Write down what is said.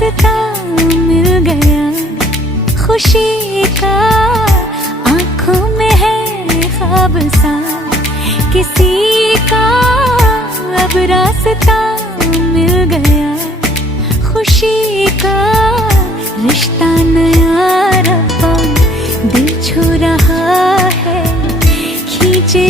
रास्ता मिल गया खुशी का, आंखों में है ख्वाब सा किसी का, अब रास्ता मिल गया खुशी का। रिश्ता नया रब्बा दिल छू रहा है, खींचे